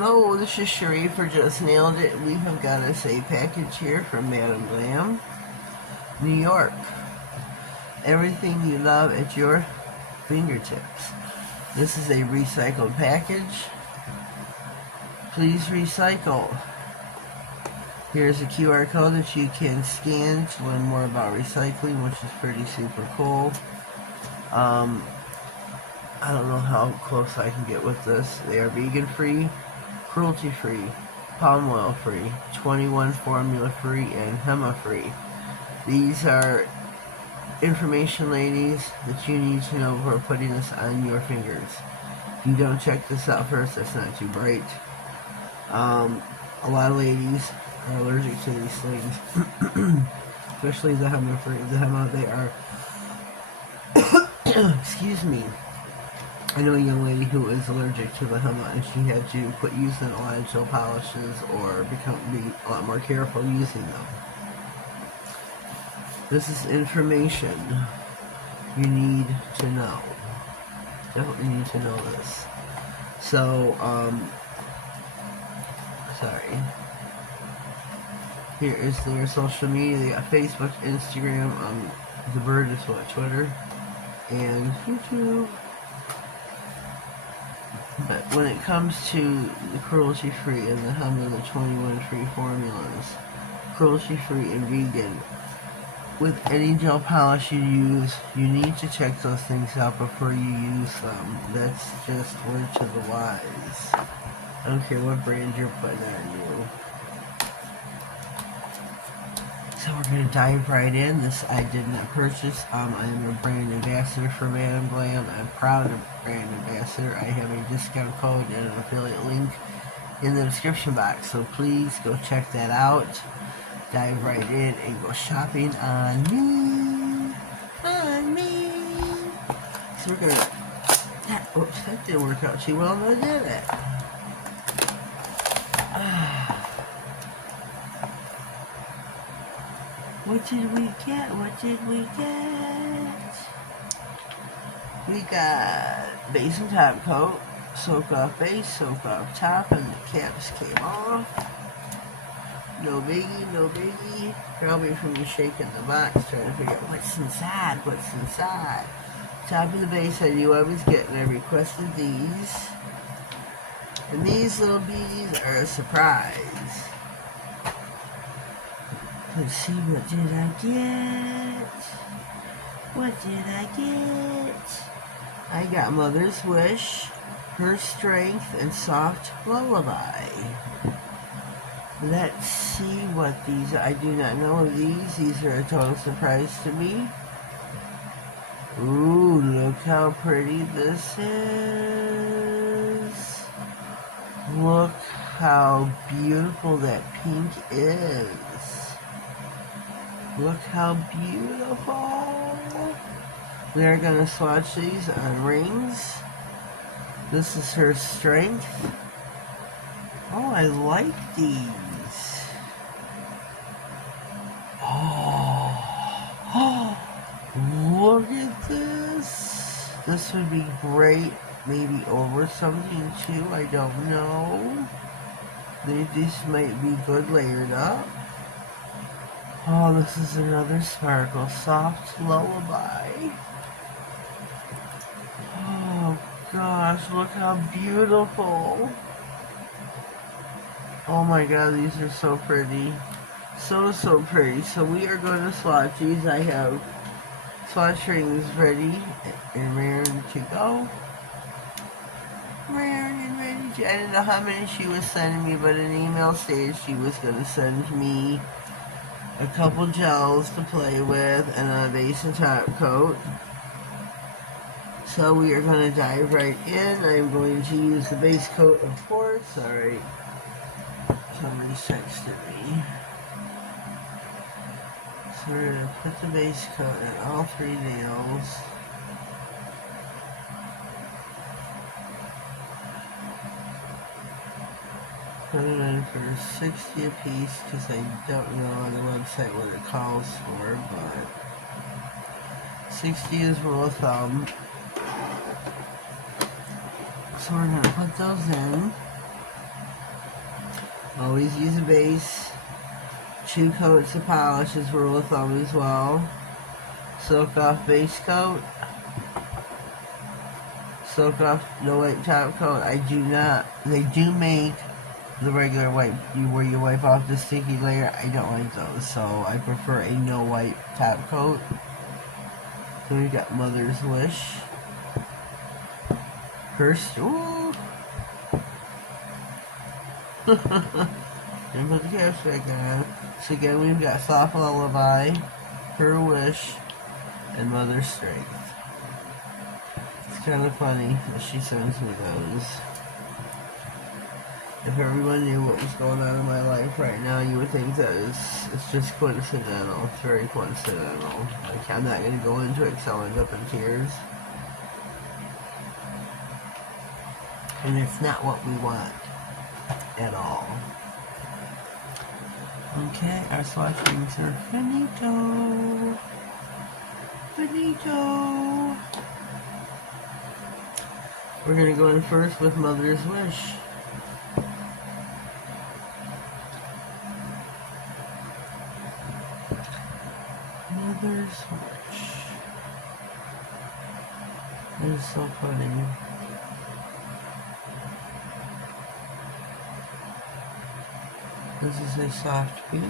Hello, this is Sheree for Just.nailedit. We have got us a package here from Glam, New York. Everything you love at your fingertips. This is a recycled package. Please recycle. Here's a QR code that you can scan to learn more about recycling, which is pretty super cool. I don't know how close I can get with this. They are vegan-free, cruelty-free, palm oil-free, 21 formula-free, and HEMA-free. These are information, ladies, that you need to know before putting this on your fingers. If you don't check this out first, that's not too bright. A lot of ladies are allergic to these things, especially the HEMA-free. The HEMA, they are, excuse me. I know a young lady who is allergic to the HEMA, and she had to quit using a lot of gel polishes or be a lot more careful using them. This is information you need to know. Definitely need to know this. So, sorry. Here is their social media. They got Facebook, Instagram, the bird is what, Twitter, and YouTube. But when it comes to the cruelty-free and the HEMA, the 21 free formulas, cruelty-free and vegan, with any gel polish you use, you need to check those things out before you use them. That's just word to the wise. I don't care what brand you're putting on you. So we're going to dive right in. This I did not purchase. I am a brand ambassador for Glam. I'm proud of brand ambassador. I have a discount code and an affiliate link in the description box. So please go check that out. Dive right in and go shopping on me. On me. So we're going to... Oops, that didn't work out too well, though, did it? What did we get? What did we get? We got base and top coat, soak off base, soak off top, and the caps came off. No biggie, no biggie. Probably from me shaking the box, trying to figure out what's inside, what's inside. Top of the base I knew I was getting. I requested these. And these little bees are a surprise. Let's see, what did I get? What did I get? I got Mother's Wish, Her Strength, and Soft Lullaby. Let's see what these are. I do not know of these. These are a total surprise to me. Ooh, look how pretty this is. Look how beautiful that pink is. Look how beautiful. We are going to swatch these on rings. This is Her Strength. Oh, I like these. Oh, look at this. This would be great, maybe over something too, I don't know. These might be good layered up. Oh, this is another sparkle. Soft Lullaby. Oh, gosh, look how beautiful. Oh my god, these are so pretty. So pretty. So we are going to swatch these. I have swatch rings ready and raring to go. Raring and ready to... I didn't know how many she was sending me, but in email stage she was going to send me a couple gels to play with, and a base and top coat. So we are going to dive right in. I'm going to use the base coat, of course. Alright. Somebody's texted me. So we're going to put the base coat in all three nails. Put it in for 60 a piece, because I don't know on the website what it calls for, but 60 is rule of thumb. So we're going to put those in. Always use a base. 2 coats of polish is rule of thumb as well. Silk off base coat. Silk off no wipe top coat. I do not. They do make the regular wipe, where you wipe off the sticky layer. I don't like those, so I prefer a no wipe top coat. Then we got Mother's Wish. First, ooh. And put the caps back on. So again, we've got Soft Lullaby, Her Wish, and Mother's Strength. It's kind of funny that she sends me those. If everyone knew what was going on in my life right now, you would think that it's just coincidental. It's very coincidental. Like, I'm not going to go into it because I'll end up in tears. And it's not what we want at all. Okay, our swatch rings are finito. Finito. We're going to go in first with Mother's Wish. Mother's Wish. That is so funny. This is a soft pink.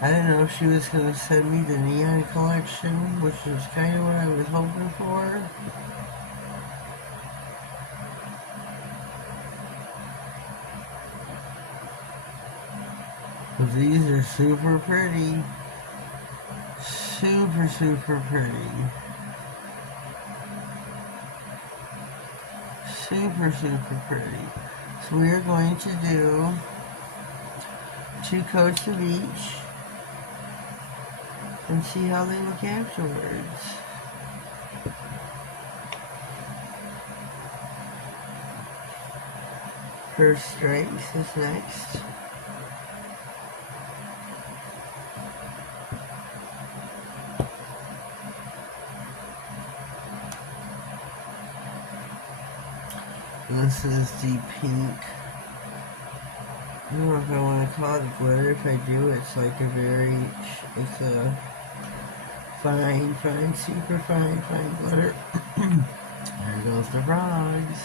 I didn't know if she was going to send me the neon collection, which is kind of what I was hoping for. But these are super pretty. Super, super pretty. Super, super pretty. So we are going to do 2 coats of each and see how they look afterwards. Her Strength is next. This is the pink. I don't know if I want to call it glitter. If I do, it's like a very, it's a fine, super fine glitter. There goes the frogs.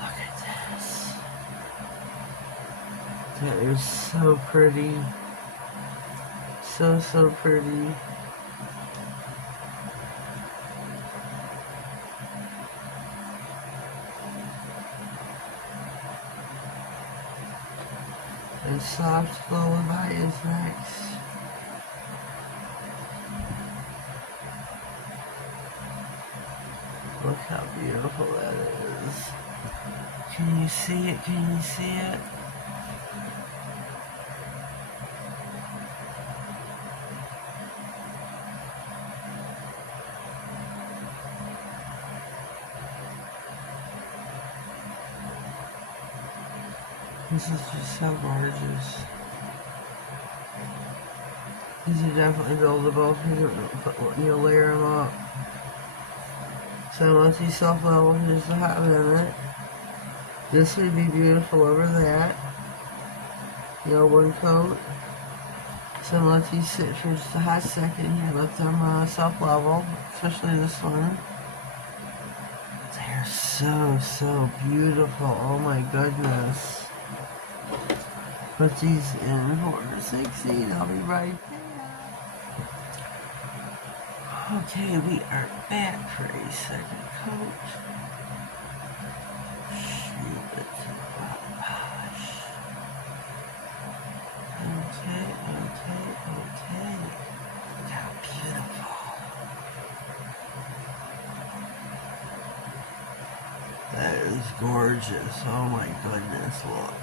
Look at this. That is so pretty. So pretty. And Soft Lullaby is next. Look how beautiful that is. Can you see it? Can you see it? This is just so gorgeous. These are definitely buildable. You'll layer them up. So once you self-level, here's the hot minute. This would be beautiful over that. You know, 1 coat. So once you sit for just a hot second, you let them self-level, especially this one. They're so beautiful. Oh my goodness. Put these in order 16. I'll be right back. Okay, we are back for a second coat. Shoot it. Okay. Look how beautiful. That is gorgeous. Oh my goodness, look.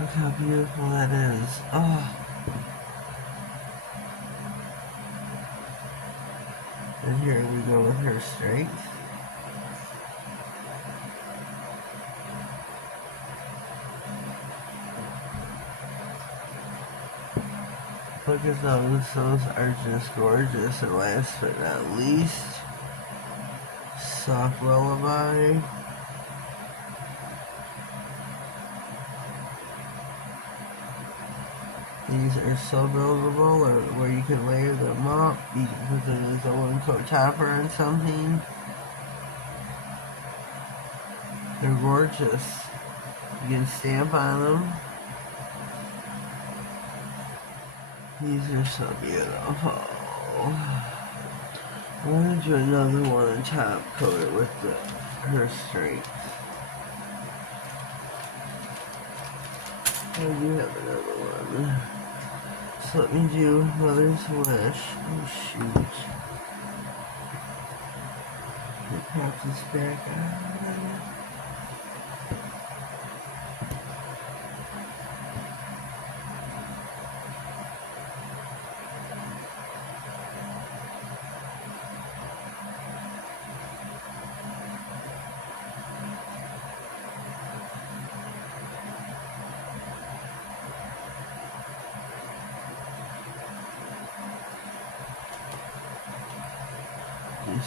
Look how beautiful that is. Oh. And here we go with Her Strength. Look at those. Those are just gorgeous. And last but not least, Soft Lullaby. These are so buildable, or where you can layer them up. You can put it as a one-coat topper on something. They're gorgeous. You can stamp on them. These are so beautiful. I want to do another one and top coat it with her strength. I do have another one. So let me do Mother's Wish. Oh shoot. It pops this back on.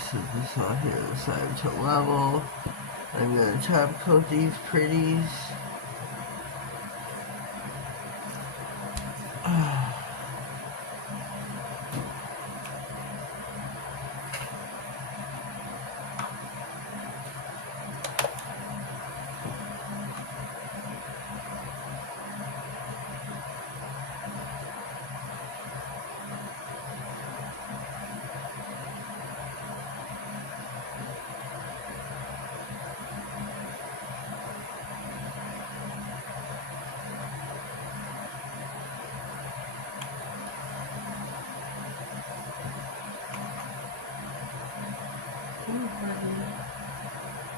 Set this on here the side to level. I'm going to top coat these pretties.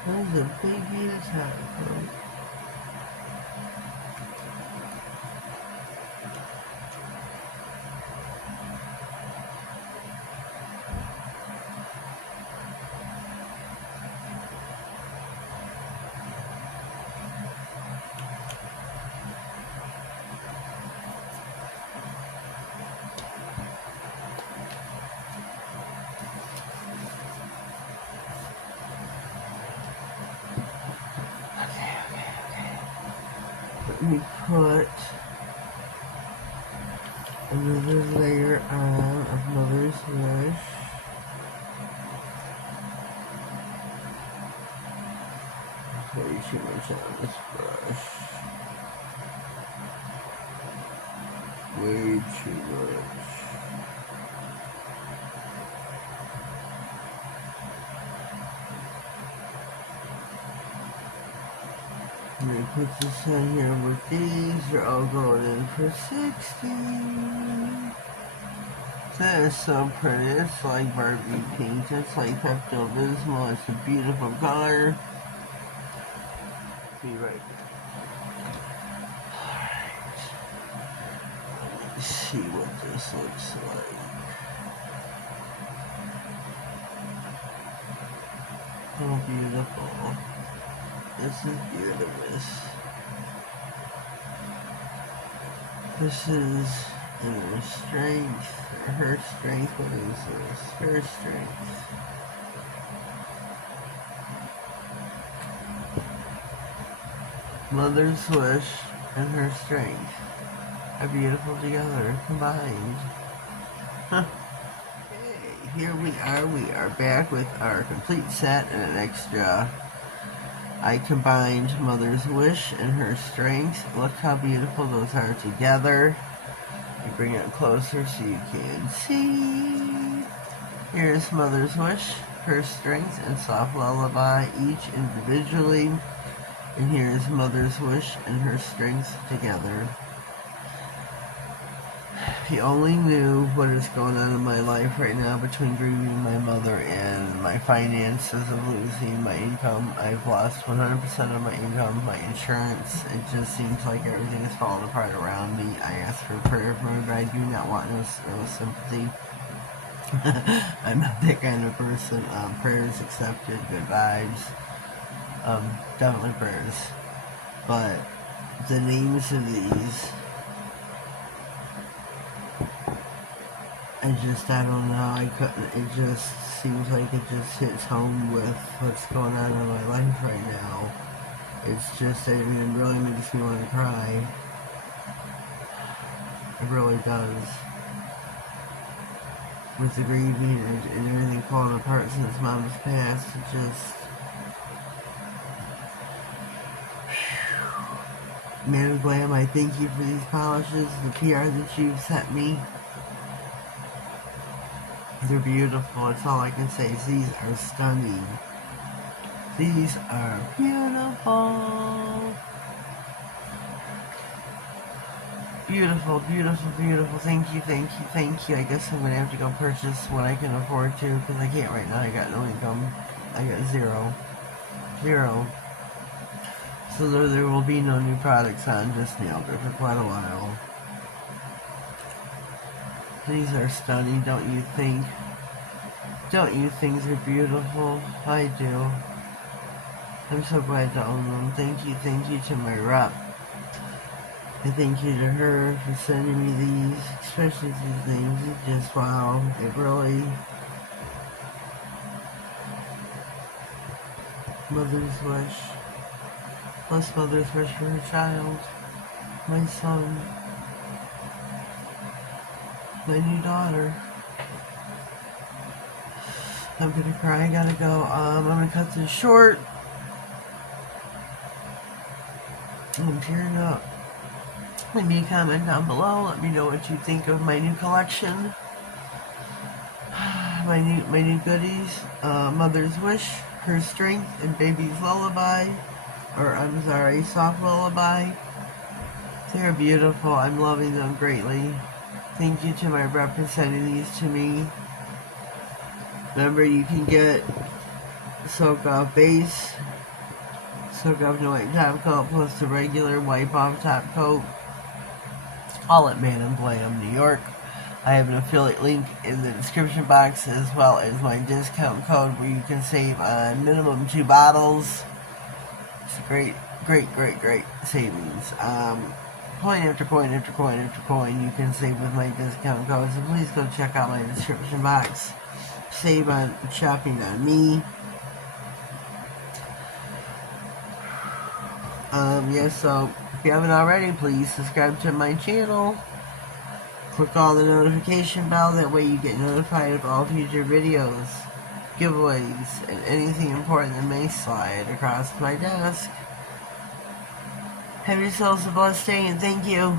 That was a big attack. Let me put another layer on of Mother's Wish. Way too much on this brush. Way too much. I'm going to put this in here with these. They're all going in for 60. That is so pretty. It's like Barbie pink. It's like Pepto-Bismol. It's a beautiful color. Be right back. Alright. Let me see what this looks like. Oh, beautiful. This is beautiful. This is her strength. Her strength. What is this? Her strength. Mother's Wish and her strength are beautiful together, combined. Huh. Okay, here we are. We are back with our complete set and an extra. I combined Mother's Wish and her strength. Look how beautiful those are together. You bring it closer so you can see. Here's Mother's Wish, her strength, and Soft Lullaby, each individually. And here's Mother's Wish and her strength together. If you only knew what is going on in my life right now between grieving my mother and my finances of losing my income. I've lost 100% of my income, my insurance. It just seems like everything is falling apart around me. I ask for prayer from her, but I do not want no sympathy. I'm not that kind of person. Prayers accepted, good vibes. Definitely prayers. But the names of these I don't know, I couldn't, it just seems like it just hits home with what's going on in my life right now. It's just, I mean, it really makes me want to cry. It really does. With the grieving and everything falling apart since Mom's passed, it just... Man of Glam, I thank you for these polishes, the PR that you've sent me. They're beautiful, that's all I can say. These are stunning. These are beautiful. Beautiful, beautiful, beautiful. Thank you, thank you, thank you. I guess I'm going to have to go purchase what I can afford to, because I can't right now. I got no income. I got zero. So there will be no new products on Just.nailedit for quite a while. These are stunning, don't you think? Don't you think they're beautiful? I do. I'm so glad to own them. Thank you to my rep. I thank you to her for sending me these, especially these names. It's just, wow, it really... Mother's wish. Plus mother's wish for her child. My son. My new daughter. I'm gonna cry, I gotta go. I'm gonna cut this short. I'm tearing up. Leave me a comment down below. Let me know what you think of my new collection. My new goodies. Mother's Wish, Her Strength, and Baby's Lullaby. Or, I'm sorry, Soft Lullaby. They're beautiful. I'm loving them greatly. Thank you to my rep for sending these to me. Remember, you can get Soak Off Base, Soak Off No White Top Coat, plus the regular Wipe Off Top Coat. All at Man of Glam, New York. I have an affiliate link in the description box, as well as my discount code where you can save on minimum 2 bottles. It's a great savings. Coin after coin after coin after coin you can save with my discount code, so please go check out my description box. Save on shopping on me. Yes, so if you haven't already, please subscribe to my channel. Click on the notification bell, that way you get notified of all future videos, giveaways, and anything important that may slide across my desk. Have yourselves a blessed day, and thank you.